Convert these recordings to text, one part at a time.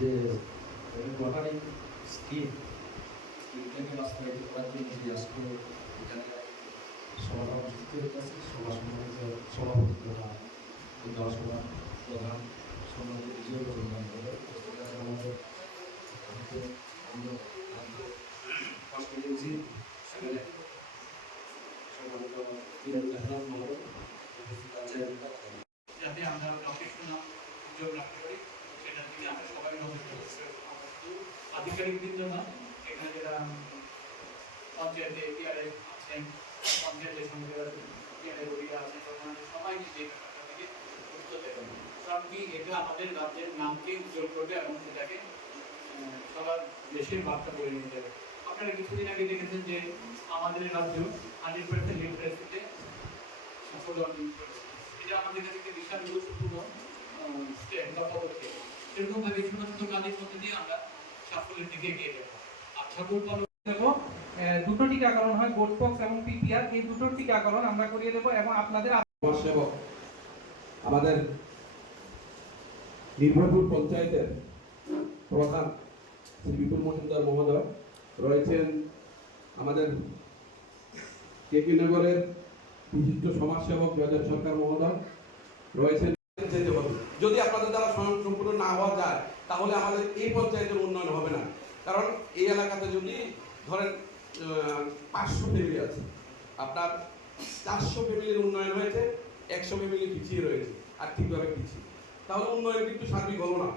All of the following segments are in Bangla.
যে লটারি স্কিমটাকে বাস্তবায়িত করার জন্য যে আজকে এখানে সভাটা অনুষ্ঠিত হয়েছে, সভা সম্মানিত সভাপতি প্রধান সভা প্রধান সম্মানিত বিজয় প্রধান আমাদের সেখানে সম্মানিত যাতে আমরা প্রফেশনাল সুযোগ রাখতে পারি সেটার দিকে আমরা সবাই নজর দেবো। আধিকারিক বৃন্দ না, এখানে যারা পঞ্চায়েতে এপিআরে আছেন, পঞ্চায়েতের সঙ্গে এপিআরে রোগীরা আছেন, সবাই যে ব্যাপারটা থেকে গুরুত্ব দেবেন। কারণ কি এটা আমাদের রাজ্যের নামকে উজ্জ্বল করবে এবং সেটাকে সবার দেশের বার্তা করে নিয়ে যাবে। আপনারা কিছুদিন আগে দেখেছেন যে আমাদের রাজ্য 100% লিটারেসিতে সাফল্য অর্জন করেছে। এটা আমাদের কাছে একটা বিশাল গুরুত্বপূর্ণ স্টেপ বা পদক্ষেপ। সেরকমভাবে ছোট ছোট কাজের মধ্যে দিয়ে আমরা সাফল্যের দিকে এগিয়ে যাবো। আচ্ছা, দুটো টিকাকরণ হয়, গোটপক্স এবং পিপিআর, এই দুটো টিকাকরণ আমরা করিয়ে দেবো এবং আপনাদের সমাজসেবক আমাদের নির্ভরপুর পঞ্চায়েতের প্রধান শ্রী বিপুল মজুমদার মহোদয় রয়েছেন, আমাদের কেপি নগরের বিশিষ্ট সমাজসেবক জয়দেব সরকার মহোদয় রয়েছেন। যেতে হবে, যদি আপনাদের দ্বারা সম্পূর্ণ না হওয়া যায় তাহলে আমাদের এই পঞ্চায়েতের উন্নয়ন হবে না। কারণ এই এলাকাতে যদি ধরেন 500 ফ্যামিলি আছে, আপনার 400 ফ্যামিলির উন্নয়ন হয়েছে, 100 ফ্যামিলি পিছিয়ে রয়েছে, আর্থিকভাবে পিছিয়ে, তাহলে উন্নয়ন কিন্তু সার্বিক হলো না।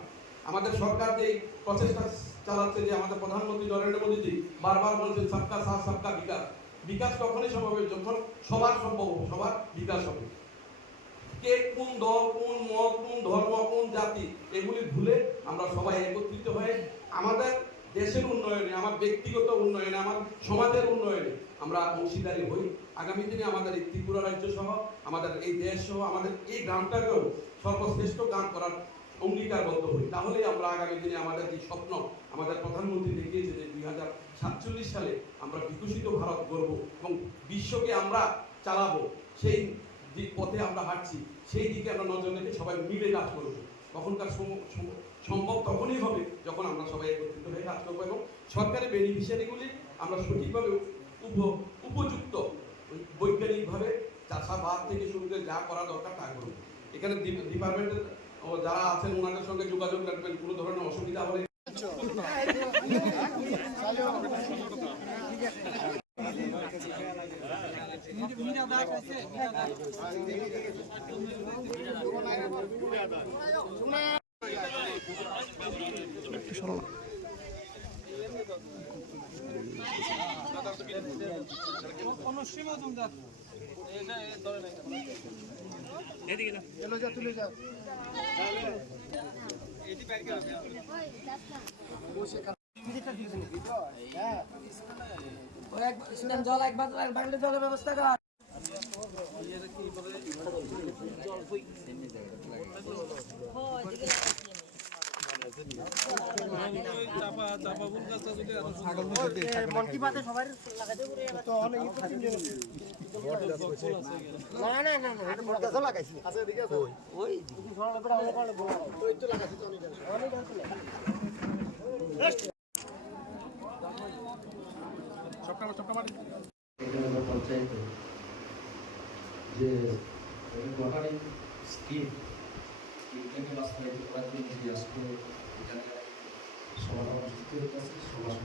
আমাদের সরকার যে প্রচেষ্টা চালাচ্ছে, যে আমাদের প্রধানমন্ত্রী নরেন্দ্র মোদীজি বারবার বলছেন সবকা সাথ সবকা বিকাশ, বিকাশ তখনই সম্ভব হবে যখন সবার সম্ভব হবে, সবার বিকাশ হবে। কে কোন দল, কোন মত, কোন ধর্ম, কোন জাতি এগুলি ভুলে আমরা সবাই একত্রিত হয়ে আমাদের দেশের উন্নয়নে, আমার ব্যক্তিগত উন্নয়নে, আমার সমাজের উন্নয়নে আমরা অংশীদারি হই। আগামী দিনে আমাদের এই ত্রিপুরা রাজ্য সহ আমাদের এই দেশ সহ আমাদের এই গ্রামটাকেও সর্বশ্রেষ্ঠ গ্রাম করার অঙ্গীকারবদ্ধ হই। তাহলেই আমরা আগামী দিনে আমাদের যে স্বপ্ন আমাদের প্রধানমন্ত্রী দেখিয়েছে যে 2047 সালে আমরা বিকশিত ভারত গড়ব এবং বিশ্বকে আমরা চালাবো, সেই পথে আমরা হাঁটছি, সেই দিকে আমরা নজর রেখে সবাই মিলে কাজ করবো। তখনকার সম্ভব তখনই হবে যখন আমরা সবাই একত্রিত হয়ে কাজ করবো এবং সরকারি বেনিফিশিয়ারিগুলি আমরা সঠিকভাবে উপযুক্ত বৈজ্ঞানিকভাবে চাষাবাদ থেকে শুরু করে যা করা দরকার তা করবো। এখানে ডিপার্টমেন্টের যারা আছেন ওনাদের সঙ্গে যোগাযোগ রাখবেন, কোনো ধরনের অসুবিধা হলে জল একবার জলের ব্যবস্থা কর। মনকি পাতে সবাই লাগাতে পুরো তো অনেক না না না না এটা মোটা লাগাইছি আচ্ছা ঠিক আছে ওই সরল পড়া হলো পড়া ওই তো লাগাইছি তো অনেক পঞ্চায়েতে যে লটারি স্কিমটাকে বাস্তবায়িত করার জন্য যে আজকে এখানে সভাটা অনুষ্ঠিত হয়েছে, সভা